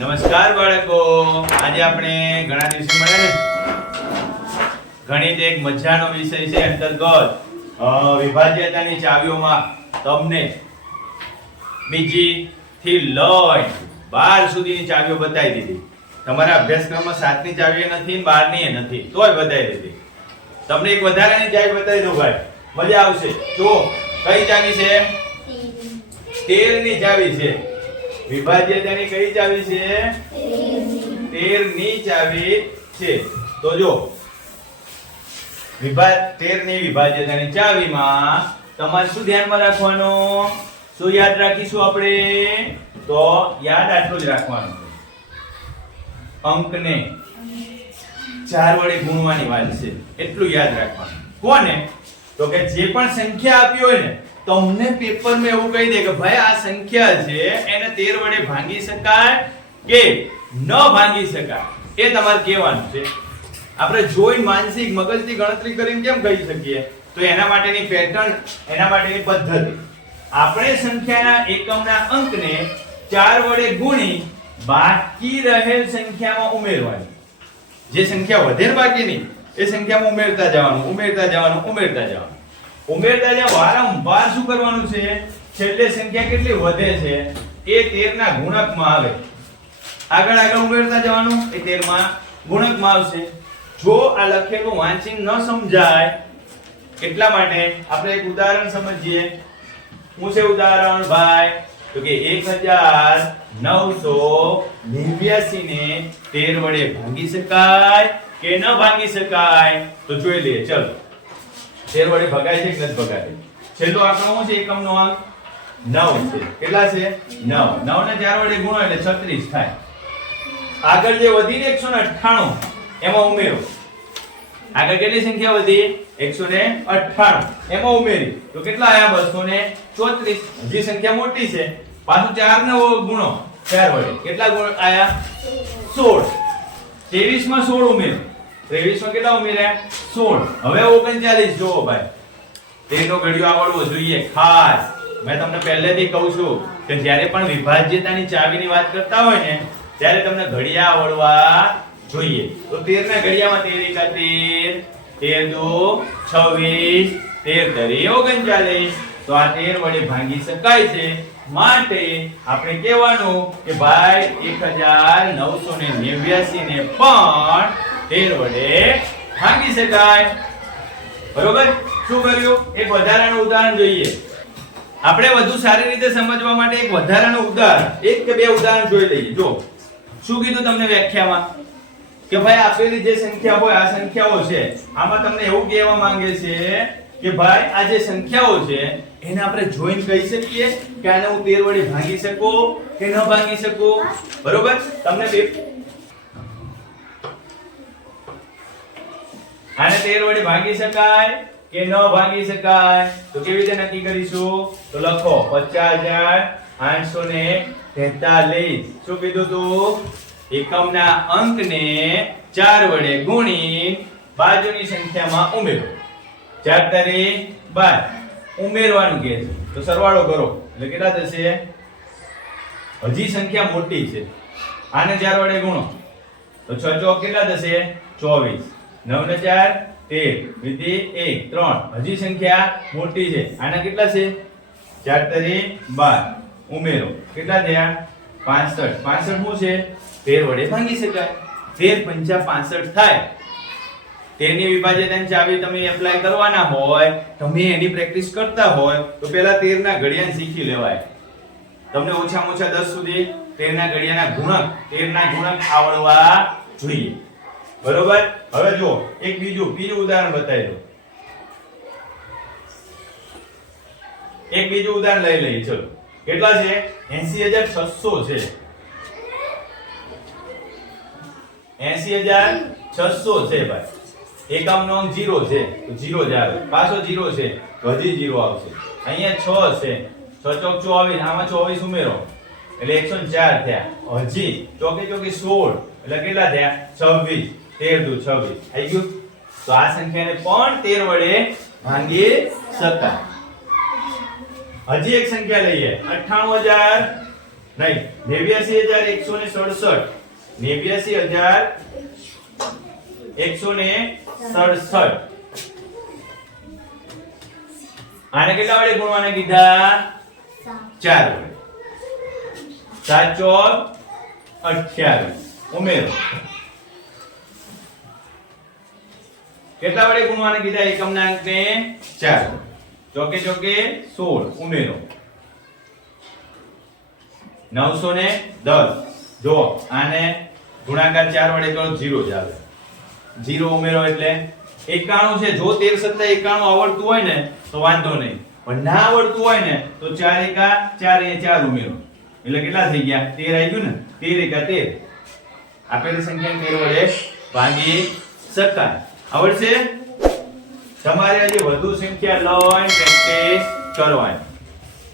નમસ્કાર બાળકો, આજે આપણે ઘણા દિવસે મળ્યા ને ગણિત એક મજાનો વિષય છે. અંતર્ગત વિભાજ્યતાની ચાવીઓમાં તમને બીજી થી લઈ 12 સુધીની ચાવીઓ બતાવી દીધી. તમારા અભ્યાસક્રમમાં 7 ની ચાવીઓ નથી, 12 ની નથી, તોય બતાવી દીધી. તમને એક વધારાની ચાવી બતાવી દઉં ભાઈ, મજા આવશે. જો કઈ ચાવી છે? 13 ની ચાવી છે. વિભાજ્યતાની કઈ ચાવી છે? 13 ની ચાવી છે. તો જો 13 ની વિભાજ્યતાની ચાવીમાં તમારે શું ધ્યાનમાં રાખવાનું? શું યાદ રાખીશું આપણે? તો યાદ આટલું જ રાખવાનું, અંકને 4 વડે ગુણવાની વાત છે, એટલું યાદ રાખવાનું. કોને? તો કે જે પણ સંખ્યા આપી હોય ને, તમને પેપરમાં એવું કહી દે કે ભાઈ આ સંખ્યા છે એને 13 વડે ભાંગી શકાય કે ન ભાંગી શકાય, એ તમારે કહેવાનું છે. આપણે જોઈ માનસિક મગજથી ગણતરી કરીને કેમ કહી શકીએ? તો એના માટેની પેટર્ન, એના માટેની પદ્ધતિ, આપણે સંખ્યાના એકમના અંકને 4 વડે ગુણી બાકી રહેલ સંખ્યામાં ઉમેરવાની. જે સંખ્યા વધે ને બાકીની, એ સંખ્યામાં ઉમેરતા જવાનું, ઉમેરતા જવાનું, ઉમેરતા જવાનું. ઉમેરતા જ્યાં વારંવાર શું કરવાનું છે? છેલ્લે સંખ્યા કેટલી વધે છે એ 13 ના ગુણકમાં આવે. આગળ આગળ ઉમેરતા જવાનું, એ 13 માં ગુણકમાં આવશે. જો આ લખેલું વાંચીને ન સમજાય એટલા માટે આપણે એક ઉદાહરણ સમજીએ. શું છે ઉદાહરણ ભાઈ? તો કે 1989 ને 13 વડે ભાંગી શકાય કે ન ભાંગી શકાય? તો જોઈ લઈએ. ચલો, 13 વડે ભગાય છે કે નથી ભગાય? છેલ્લો આંકડો શું છે? એકમનો અંક 9 છે. કેટલા છે? 9. 9 ને 4 વડે ગુણો એટલે 36 થાય. આગળ જે વધી 198 એમાં ઉમેરો. આગળ કેટલી સંખ્યા વધી? 198 એમાં ઉમેરી તો કેટલા આયા? 234. હજી સંખ્યા મોટી છે, પાછું 4 ને ગુણો 4 વડે, કેટલા ગુણ આયા? 16. 23 માં 16 ઉમેરો. 23 માં કેટલા ઉમેર્યા? 16. હવે 39 જોવો ભાઈ, તેનો ઘડિયો આવડવો જોઈએ ખાસ. મેં તમને પહેલેથી કહું છું કે જ્યારે પણ વિભાજ્યતાની ચાવીની વાત કરતા હોય ને, ત્યારે તમને ઘડિયા આવડવા જોઈએ. તો 13 ના ઘડિયામાં 13 13 13 2 26 13 39. તો આ 13 વડે ભાંગી શકાય છે, માટે આપણે કહેવાનું કે ભાઈ 1989 ને પણ 13 વડે ભાંગી શકાય. બરોબર? શું કર્યું? એક વધારાનું ઉદાહરણ જોઈએ. આપણે વધુ સારી રીતે સમજવા માટે એક વધારાનું ઉદાહરણ, એક કે બે ઉદાહરણ જોઈ લઈએ. જો શું કીધું તમને વ્યાખ્યામાં કે ભાઈ આપેલી જે સંખ્યા હોય, આ સંખ્યાઓ છે, આમાં તમને એવું કહેવા માંગે છે કે ભાઈ આ જે સંખ્યાઓ છે એને આપણે જોઈન કહી શકીએ કે આને હું 13 વડે ભાંગી શકું કે ન ભાંગી શકું. બરોબર? તમને આને 13 વડે ભાગી શકાય કે ન ભાગી શકાય? તો કેવી રીતે નક્કી કરીશું? તો લખો 50843. શું કીધું તું? એકમના અંકને 4 વડે ગુણી બાજુની સંખ્યામાં ઉમેરો. 4 તારી 12 ઉમેરવાનું કહે છે. તો સરવાળો કરો એટલે કેટલા થશે? હજી સંખ્યા મોટી છે, આને 4 વડે ગુણો તો 6 ચોક કેટલા થશે? 24. 9 ને 4 13 વિધિ 1 3. હજી સંખ્યા મોટી છે, આના કેટલા છે? 4 તારી 12 ઉમેરો, કેટલા થયા? 65. 65 શું છે? 13 વડે ભાંગી શકાય. 13 5 65 થાય. 13 ની વિભાજ્યતાની ચાવી તમે એપ્લાય કરવાના હોય, તમે એની પ્રેક્ટિસ કરતા હોય તો પહેલા 13 ના ઘડિયાને શીખી લેવાય. તમને ઓછામાં ઓછા 10 સુધી 13 ના ઘડિયાના ગુણક, 13 ના ગુણક આવડવા જોઈએ. બરોબર? હવે જો એક બીજું ઉદાહરણ બતાવી દો. એક બીજું ઉદાહરણ લઈ લઈએ. ચલો, કેટલા છે? 80600 છે. 80600 છે ભાઈ. એકમનો અંક 0 છે તો 0 જ આવે, પાછો 0 છે તો હજી 0 આવશે. અહીંયા 6 છે, 6 ચોક 24, આમાં 24 ઉમેરો એટલે 104 થયા. હજી ચોકે ચોકે 16 એટલે કેટલા થયા? 26. 13 દુ 26 આવી ગયું. તો આ સંખ્યાને પણ 13 વડે ભાંગી શકાય. હજી એક સંખ્યા લઈએ 98000 નહીં 89167 89167 આને કેટલા વડે ગુણવાના કીધા 4 વડે 7 ચોક 28 ઉમેરો કેટલા વડે ગુણવાના કીધા એકમના અંકને 4 ચોકે ચોકે 16 ઉમેરો 910 જો આને ગુણાકાર 4 વડે કરો 0 જ આવે 0 ઉમેરો એટલે 91 છે જો 13 સત્તા 91 આવડતું હોય ને તો વાંધો નહીં પણ ના આવડતું હોય ને તો 4 એકા 4 એ 4 ઉમેરો એટલે કેટલા થઈ ગયા 13 આવી ગયું ને 13 એકા 13 આપેલી સંખ્યાને 13 વડે ભાગી શકાય આવડશે તમારે હજી વધુ સંખ્યા લઈને પ્રેક્ટિસ કરવાની